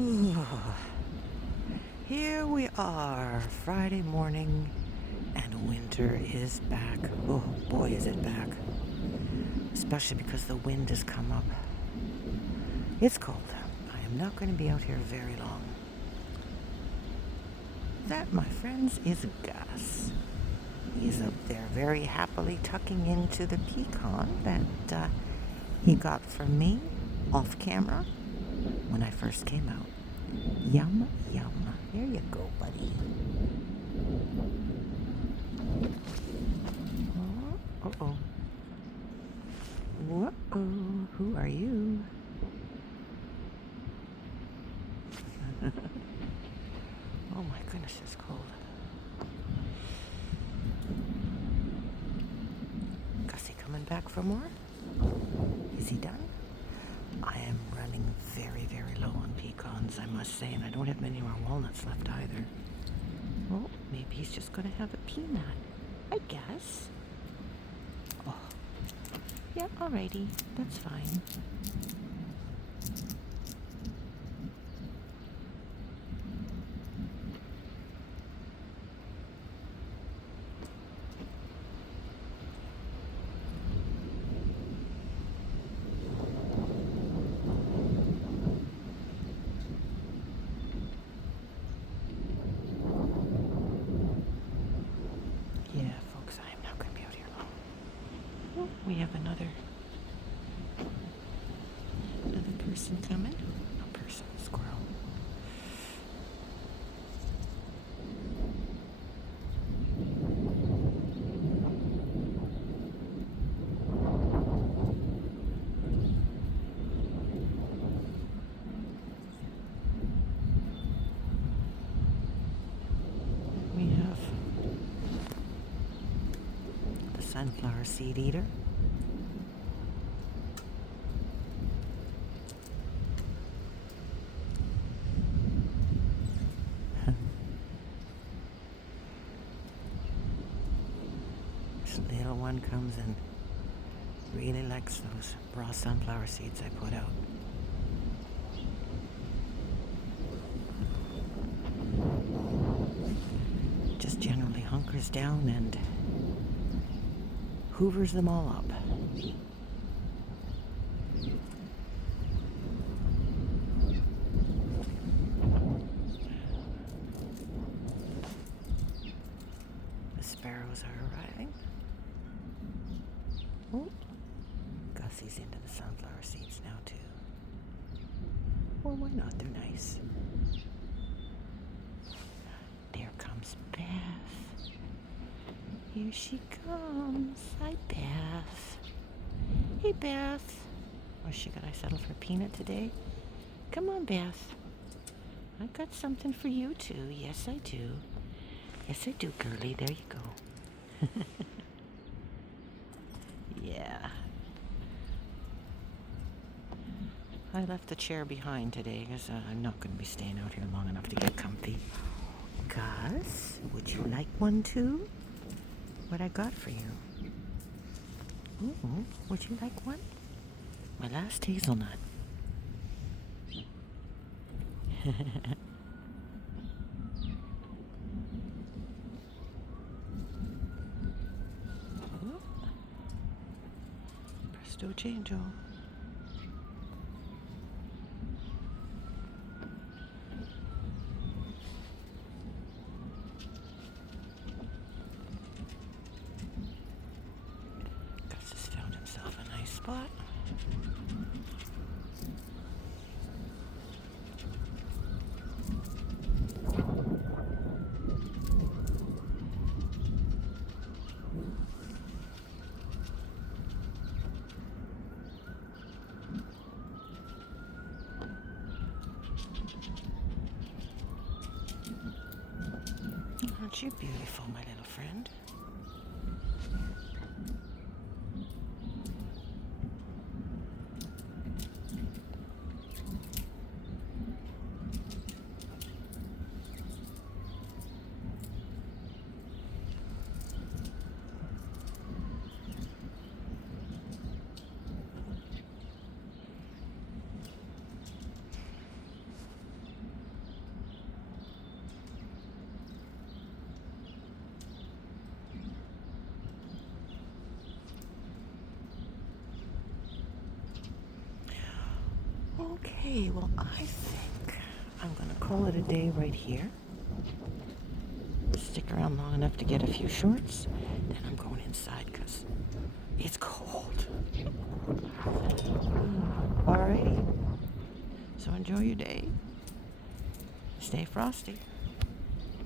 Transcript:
Ooh, here we are, Friday morning, and winter is back. Oh boy, is it back. Especially because the wind has come up. It's cold. I am not going to be out here very long. That, my friends, is Gus. He's up there very happily tucking into the pecan that he got from me off camera when I first came out. Yum, yum. There you go, buddy. Oh, uh-oh. Uh-oh. Who are you? Oh my goodness, it's cold. Gussie coming back for more? Is he done? I am running very, very low on pecans, I must say, and I don't have many more walnuts left either. Oh, maybe he's just going to have a peanut, I guess. Oh, yeah, alrighty, that's fine. Yeah, folks, I am not going to be out here long. Oh, we have another person coming. A person, squirrel. We have the sunflower seed eater. This little one comes and really likes those raw sunflower seeds I put out. Just generally hunkers down and hoovers them all up. The sparrows are arriving. Oh, Gussie's into the sunflower seeds now too. Well, why not? They're nice. There comes Beth. Here she comes. Hi, Beth. Hey, Beth. Or should I settle for peanut today? Come on, Beth. I got something for you too. Yes, I do. Yes, I do, girlie. There you go. Yeah. I left the chair behind today because I'm not going to be staying out here long enough to get comfy. Gus, would you like one too? What I got for you? Ooh, would you like one? My last hazelnut. Presto changeo. Gus has found himself a nice spot. Aren't you beautiful, my little friend? Okay, well, I think I'm going to call it a day right here. Stick around long enough to get a few shorts. Then I'm going inside because it's cold. Alrighty. So enjoy your day. Stay frosty.